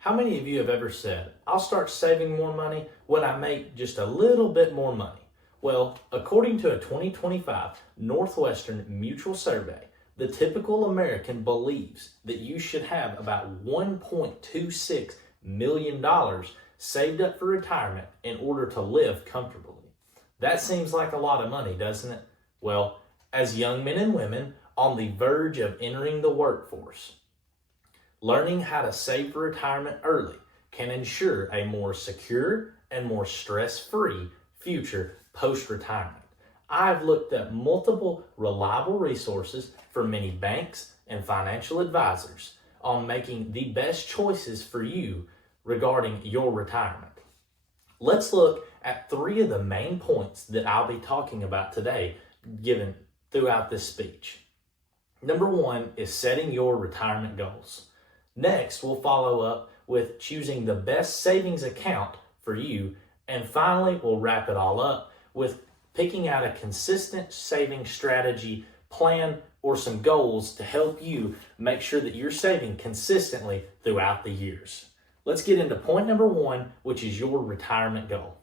How many of you have ever said, I'll start saving more money when I make just a little bit more money? Well, according to a 2025 Northwestern Mutual Survey, the typical American believes that you should have about $1.26 million saved up for retirement in order to live comfortably. That seems like a lot of money, doesn't it? Well, as young men and women on the verge of entering the workforce, learning how to save for retirement early can ensure a more secure and more stress-free future post-retirement. I've looked at multiple reliable resources from many banks and financial advisors on making the best choices for you regarding your retirement. Let's look at 3 of the main points that I'll be talking about today given throughout this speech. Number 1 is setting your retirement goals. Next, we'll follow up with choosing the best savings account for you. And finally, we'll wrap it all up with picking out a consistent saving strategy, plan, or some goals to help you make sure that you're saving consistently throughout the years. Let's get into point number 1, which is your retirement goal.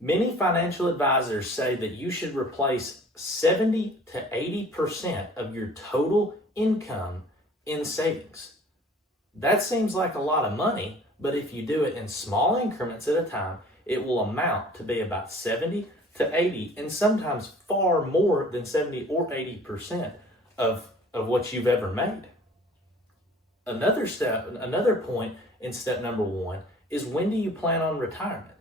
Many financial advisors say that you should replace 70 to 80% of your total income in savings. That seems like a lot of money, but if you do it in small increments at a time, it will amount to be about 70 to 80, and sometimes far more than 70 or 80% of what you've ever made. Another point in step number 1 is, when do you plan on retirement?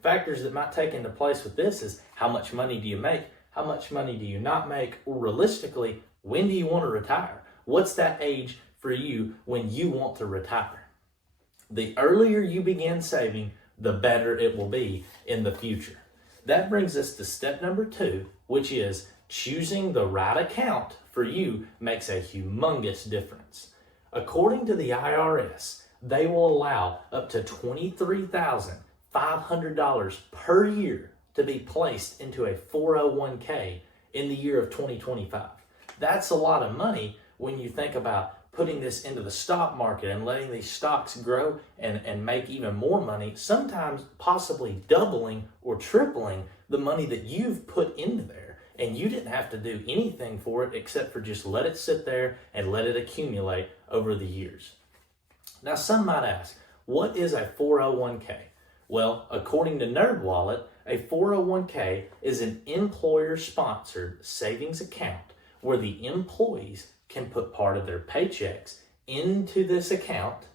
Factors that might take into place with this is, how much money do you make? How much money do you not make? Or realistically, when do you want to retire? What's that age for you when you want to retire? The earlier you begin saving, the better it will be in the future. That brings us to step number 2, which is choosing the right account for you makes a humongous difference. According to the IRS, they will allow up to $23,500 per year to be placed into a 401k in the year of 2025. That's a lot of money when you think about putting this into the stock market and letting these stocks grow and make even more money, sometimes possibly doubling or tripling the money that you've put into there. And you didn't have to do anything for it except for just let it sit there and let it accumulate over the years. Now, some might ask, what is a 401k? Well, according to NerdWallet, a 401k is an employer-sponsored savings account where the employees can put part of their paychecks into this account,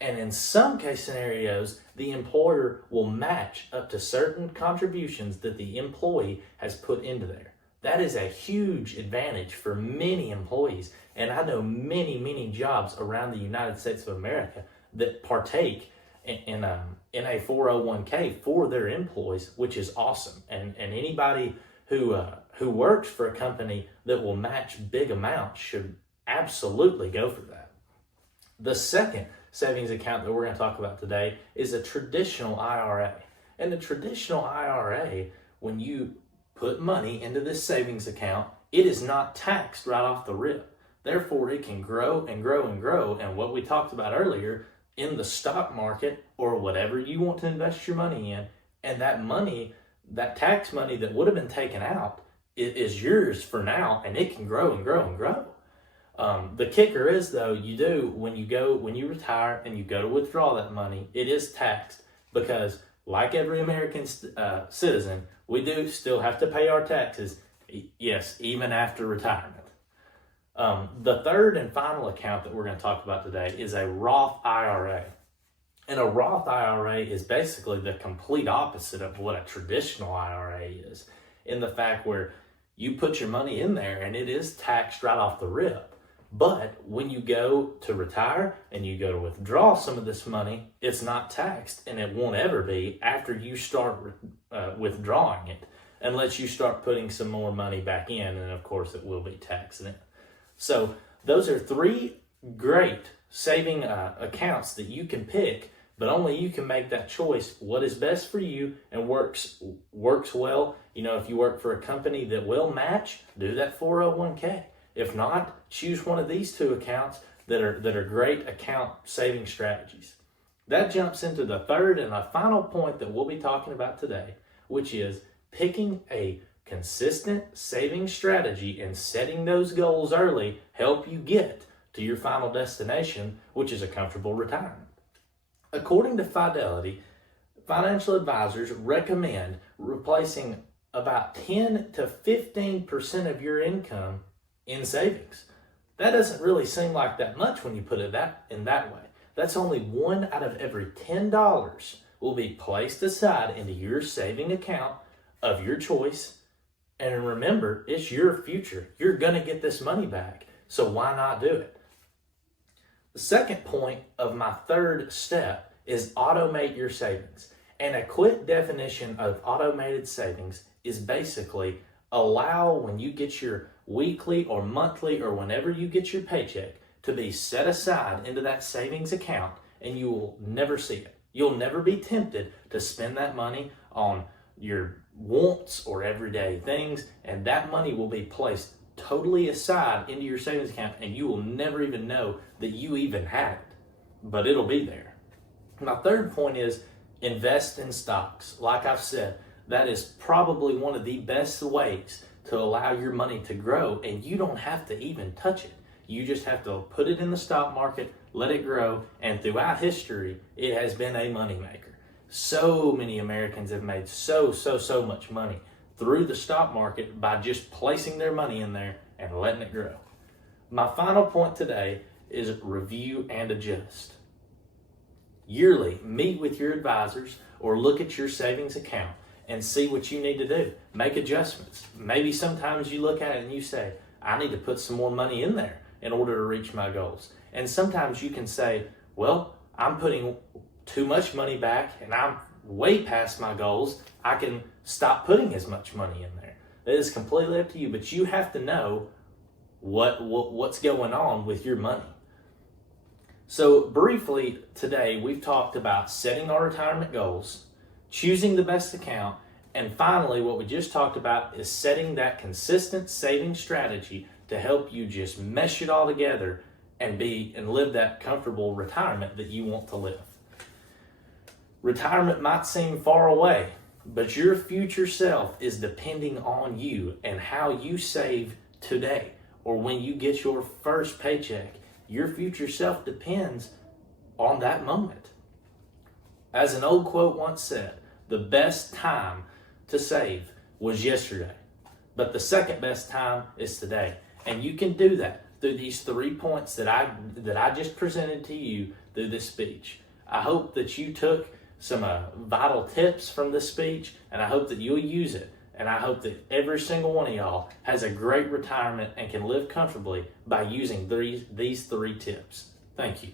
and in some case scenarios, the employer will match up to certain contributions that the employee has put into there. That is a huge advantage for many employees, and I know many jobs around the United States of America that partake in a 401k for their employees, which is awesome. And anybody who works for a company that will match big amounts should absolutely go for that. The second savings account that we're going to talk about today is a traditional IRA. And the traditional IRA, when you put money into this savings account, it is not taxed right off the rip. Therefore, it can grow and grow and grow. And what we talked about earlier, in the stock market or whatever you want to invest your money in, and that money, that tax money that would have been taken out, it is yours for now, and it can grow and grow and grow. The kicker is, though, when you retire and you go to withdraw that money, it is taxed, because like every American citizen, we do still have to pay our taxes, yes, even after retirement. The third and final account that we're going to talk about today is a Roth IRA. And a Roth IRA is basically the complete opposite of what a traditional IRA is, in the fact where you put your money in there and it is taxed right off the rip. But when you go to retire and you go to withdraw some of this money, it's not taxed, and it won't ever be after you start withdrawing it, unless you start putting some more money back in, and of course it will be taxed then. So those are 3 great saving accounts that you can pick, but only you can make that choice. What is best for you and works well. You know, if you work for a company that will match, do that 401k. If not, choose one of these 2 accounts that are great account saving strategies. That jumps into the third and a final point that we'll be talking about today, which is picking a consistent saving strategy and setting those goals early help you get to your final destination, which is a comfortable retirement. According to Fidelity, financial advisors recommend replacing about 10 to 15% of your income in savings. That doesn't really seem like that much when you put it in that way. That's only 1 out of every $10 will be placed aside into your saving account of your choice. And remember, it's your future. You're going to get this money back. So why not do it? The second point of my third step is automate your savings. And a quick definition of automated savings is basically allow when you get your weekly or monthly or whenever you get your paycheck to be set aside into that savings account, and you will never see it. You'll never be tempted to spend that money on your wants or everyday things, and that money will be placed totally aside into your savings account, and you will never even know that you even had it, but it'll be there. My third point is invest in stocks. Like I've said, that is probably one of the best ways to allow your money to grow, and you don't have to even touch it. You just have to put it in the stock market, let it grow, and throughout history, it has been a moneymaker. So many Americans have made so much money through the stock market by just placing their money in there and letting it grow. My final point today is review and adjust. Yearly, meet with your advisors or look at your savings account and see what you need to do. Make adjustments. Maybe sometimes you look at it and you say, I need to put some more money in there in order to reach my goals. And sometimes you can say, well, I'm putting too much money back and I'm way past my goals. I can stop putting as much money in there. It is completely up to you, but you have to know what's going on with your money. So briefly today, we've talked about setting our retirement goals, choosing the best account, and finally, what we just talked about is setting that consistent saving strategy to help you just mesh it all together and live that comfortable retirement that you want to live. Retirement might seem far away, but your future self is depending on you and how you save today or when you get your first paycheck. Your future self depends on that moment. As an old quote once said, the best time to save was yesterday, but the second best time is today. And you can do that through these 3 points that I just presented to you through this speech. I hope that you took some vital tips from this speech, and I hope that you'll use it. And I hope that every single one of y'all has a great retirement and can live comfortably by using these 3 tips. Thank you.